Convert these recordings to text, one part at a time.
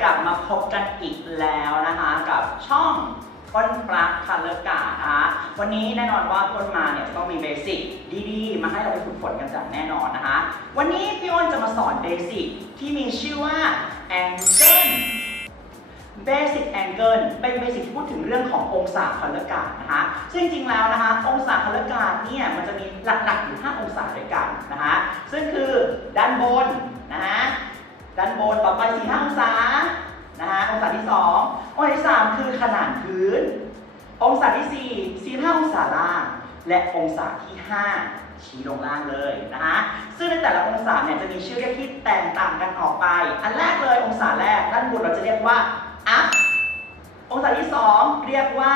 กลับมาพบกันอีกแล้วนะคะกับช่องต้นปลั๊กคัลเลอร์กานะคะวันนี้แน่นอนว่าต้นมาเนี่ยต้องมีเบสิกดีๆ มาให้เราไปฝึกฝนกันอย่างแน่นอนนะคะ วันนี้พี่อ้นจะมาสอนเบสิกที่มีชื่อว่า angle Basic Angle เป็นเบสิกที่พูดถึงเรื่องขององศาคัลเลอร์การนะคะ ซึ่งจริงๆแล้วนะคะ องศาคัลเลอร์กาเนี่ยมันจะมีหลักๆอยู่5องศาด้วยกันนะคะ ซึ่งคือด้านบนนะฮะ ด้านบนต่อไป4 5องศานะฮะองศาที่2ององศาที่3คือขนาดพื้น องศาที่4 4 5องศาล่าง และองศาที่5ชี้ลงล่างเลยนะฮะซึ่งในแต่ละองศาเนี่ยจะมีชื่อเรียกที่แตกต่างกันออกไป อันแรกเลยองศาแรกด้านบนเราจะเรียกว่า up องศาที่2เรียกว่า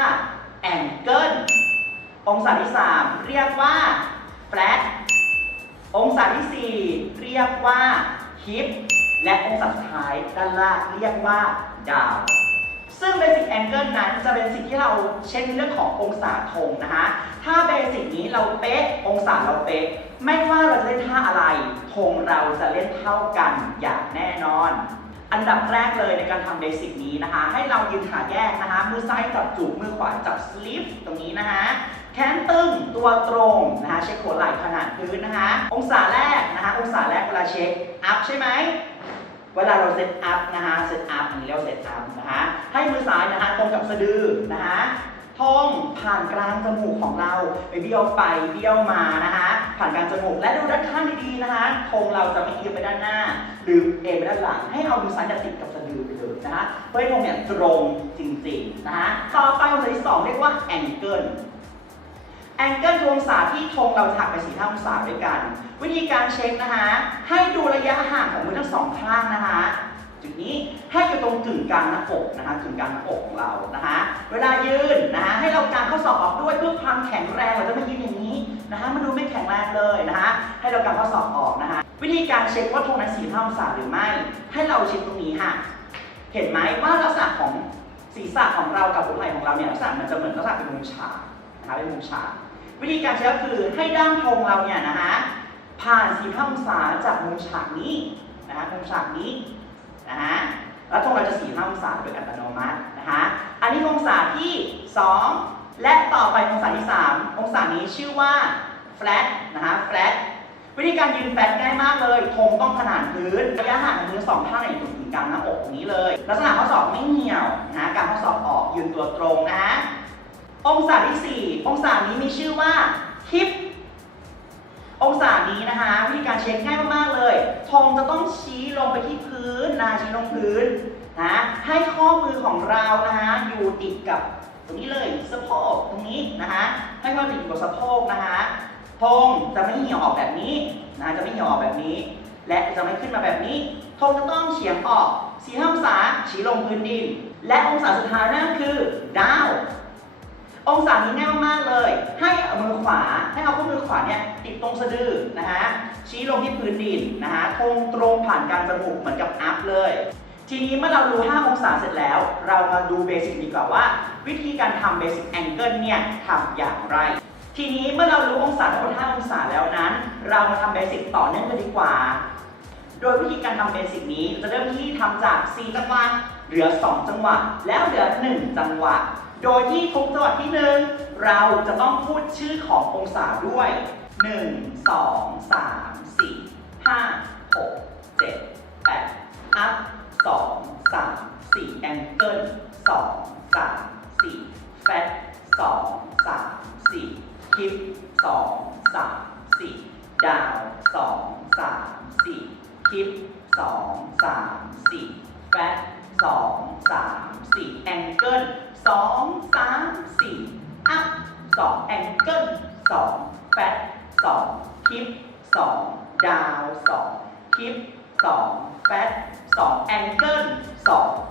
angle องศาที่3เรียกว่า flat องศาที่4เรียกว่า hip และองศาสุดท้ายด้านล่างเรียกว่า down ซึ่ง basic angle นั้นจะเป็นสิ่งที่เราเช็คเรื่องขององศาธงนะคะ ถ้าเบสิกนี้เราเป๊ะ องศาเราเป๊ะ ไม่ว่าเราจะเล่นท่าอะไรธงเราจะเล่นเท่ากันอย่างแน่นอน อันดับแรกเลยในการทำเบสิกนี้นะคะ ให้เรายืนขาแยกนะคะ มือซ้ายจับจูบมือขวาจับสลิปตรงนี้นะคะแขนตึงตัวตรงนะคะ เช็คหัวไหล่ขนาดพื้นนะคะ องศาแรกนะคะ องศาแรกเวลาเช็ค อัพใช่ไหม เวลาเราเซตอัพนะคะเซตอัพอันนี้เรียกว่าเซตอัพนะคะให้มือซ้ายนะคะตรงกับสะดือนะคะท่องผ่านกลางจมูกของเราไปเบี้ยวไปเบี้ยวมานะคะผ่านกลางจมูกและดูด้านข้างดีๆนะคะธงเราจะไม่เอียงไปด้านหน้า หรือเอ็นไปด้านหลัง ให้เอามือซ้ายจะติดกับสะดือไปเลยนะคะเพื่อให้ธงเนี่ยตรงจริงๆนะคะต่อไปองศาที่สองเรียกว่าแองเกิล แองเกิลคืองศาที่ธงเราจะหักไปสี่ห้าองศาด้วยกัน วิธีการเช็คนะคะ ให้ดูระยะห่างของมือทั้งสองข้างนะคะจุดนี้ให้อยู่ตรงกึ่งกลางหน้าอกนะคะกึ่งกลางหน้าอกของเรานะคะเวลายืนนะคะให้เรากางข้อศอกออกด้วยเพื่อความแข็งแรงเราจะไม่ยืนอย่างนี้นะคะมันดูไม่แข็งแรงเลยนะคะให้เรากางข้อศอกออกนะคะวิธีการเช็คว่าธงนั้นสี่ห้าองศาหรือไม่ ให้เราเช็คตรงนี้ค่ะเห็นไหมว่าลักษณะของศีรษะของเรากับหัวไหล่ของเราเนี่ยลักษณะมันจะเหมือนลักษณะเป็นมุมฉากนะคะเป็นมุมฉาก วิธีการเช็คก็คือให้ด้ามธงเราเนี่ยนะคะผ่านสี่ห้าองศาจากมุมฉากนี้นะคะมุมฉากนี้นะฮะแล้วธงเราจะสี่ห้าองศาโดยอัตโนมัตินะคะอันนี้องศาที่ 2 และต่อไปองศาที่ 3 องศานี้ชื่อว่า flat นะคะ flat วิธีการยืน flat ง่ายมากเลยธงต้องขนานพื้นระยะห่างของมือสองข้างเนี่ยอยู่ตรงกลางหน้าอกตรงนี้เลย ลักษณะข้อศอกไม่เหี่ยวนะกางข้อศอกออกยืนตัวตรงนะ องศาที่ 4 องศานี้มีชื่อว่าฮิปองศานี้นะคะวิธีการเช็คง่ายมากๆเลยธงจะต้องชี้ลงไปที่พื้นนะชี้ลงพื้นนะให้ข้อมือของเรานะคะอยู่ติดกับตรงนี้เลยสะโพกตรงนี้นะคะให้ข้อมือติดกับสะโพกนะคะธงจะไม่เหี่ยวออกแบบนี้นะจะไม่เหี่ยวออกแบบนี้ และจะไม่ขึ้นมาแบบนี้ธงจะต้องเฉียงออกสี่ห้าองศาชี้ลงพื้นดิน และองศาสุดท้ายนั่นคือดาว องศานี้ง่ายมากเลย ให้เอามือขวา ให้เอาข้อมือขวาเนี่ยติดตรงสะดือนะฮะ ชี้ลงที่พื้นดินนะฮะทงตรงผ่านกลางจมูกเหมือนกับอัพเลย ทีนี้เมื่อเรารู้5องศาเสร็จแล้ว เรามาดูเบสิกดีกว่าว่า วิธีการทำเบสิกแองเกิลเนี่ยทำอย่างไร ทีนี้เมื่อเรารู้องศาทั้งหมด5องศาแล้วนั้น เรามาทำเบสิกต่อเนื่องกันดีกว่า โดยวิธีการทำเบสิกนี้จะเริ่มที่ทำจาก 4 จังหวะเหลือ 2 จังหวะแล้วเหลือ 1 จังหวะ โดยที่ทุกจังหวะที่1เราจะต้องพูดชื่อขององศาด้วย 1 2 3 4 5 6 7 8 up 2 3 4 angle 2 3 4 fat 2 3 4 hip 2 3 4 down 2 3 4 hip 2 3 4 fat 2 3 4 angle 2 3 4 up 2 angle 2 back 2 hip 2 down 2 hip 2 fat 2 angle 2 up angle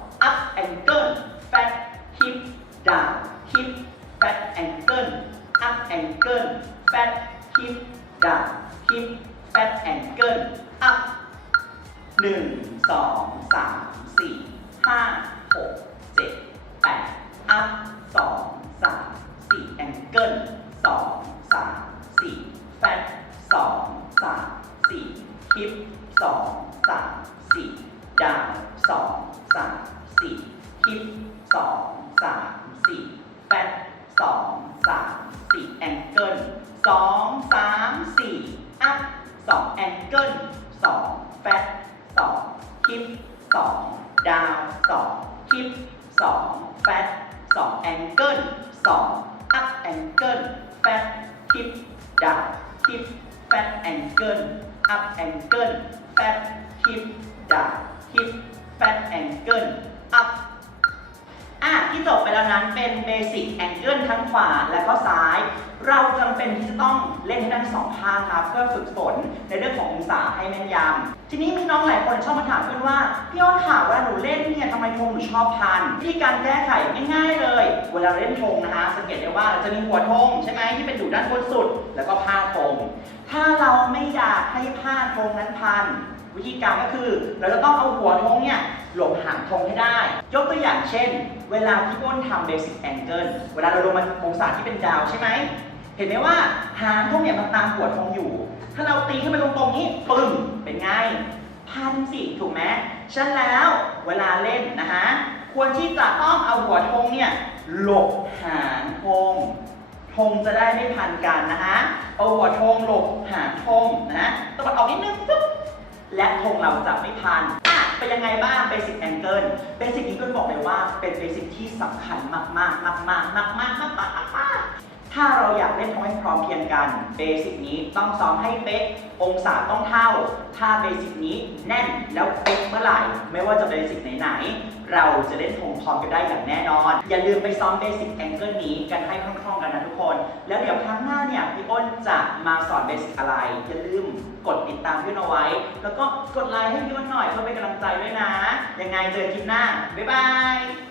ดาวสองสามสี่ฮิปสองสามสี่แปดสองสามสี่แองเกิลสองสามสี่อัพสองแองเกิลสองแปดสองฮิปสองดาวสองฮิปสองแปดสองแองเกิลสองอัพแองเกิลแปดฮิปดาวฮิปแปดแองเกิลอัพแองเกิลแปดฮิปดาว ฮิปแปดแองเกิลอัพอะที่จบไปแล้วนั้นเป็นเบสิกแองเกิลทั้งขวาและก็ซ้าย เราจำเป็นที่จะต้องเล่นให้ทั้งสองข้างครับ เพื่อฝึกฝนในเรื่องขององศาให้แม่นยำทีนี้มีน้องหลายคนชอบมาถามเพื่อนว่า พี่อ้นค่ะวลาหนูเล่นเนี่ยทำไมธงหนูชอบพันวิธีการแก้ไขง่ายๆเลย เวลาเราเล่นธงนะคะสังเกตได้ว่าเราจะมีหัวธงใช่ไหมที่เป็นอยู่ด้านบนสุด แล้วก็ผ้าธงถ้าเราไม่อยากให้ผ้าธงนั้นพัน วิธีการก็คือเราจะต้องเอาหัวธงเนี่ยหลบหางธงให้ได้ ยกตัวอย่างเช่น เวลาที่อ้นทำเบสิ c แองเกิลเวลาเราลงมาองศาที่เป็นดาวใช่ไหม เห็นไหมว่าหางธงเนี่ยมันตามหัวธงอยู่ ถ้าเราตีขึ้นไปตรงๆนี้ปึ้งเป็นไงพันสิถูกไหมฉะนั้นแล้วเวลาเล่นนะฮะควรที่จะต้องเอาหัวธงเนี่ยหลบหางธงธงจะได้ไม่พันกันนะฮะเอาหัวธงหลบหางธงนะตะวันออกนิดนึงปุ๊บ และธงเราจะไม่พันอะเป็นยังไงบ้างเบสิกแองเกิลเบสิกนี้ก็บอกเลยว่าเป็นเบสิกที่สำคัญมากมากมากๆมากๆมากๆมากๆ ถ้าเราอยากเล่นทงให้พร้อมเพียงกันเบสิ c นี้ต้องซ้อมให้เป๊ะ องศาต้องเท่า ถ้าเบสิ c นี้แน่นแล้วเป๊ะเมื่อไหร่ ไม่ว่าจะเบสิ c ไหนๆเราจะเล่นทงพร้อมกันได้อย่างแน่นอน อย่าลืมไปซ้อมเบสิ c แองเกิลนี้กันให้คล่องๆกันนะทุกคน แล้วเดี๋ยวครั้งหน้าเนี่ยพี่อ้นจะมาสอนเบสิ c อะไร อย่าลืมกดติดตามพี่อ้นเอาไว้ แล้วก็กดไลค์ให้พี่อ้นหน่อยเพื่อเป็นกำลังใจด้วยนะ ยังไงเจอคลิปหน้าบ๊ายบาย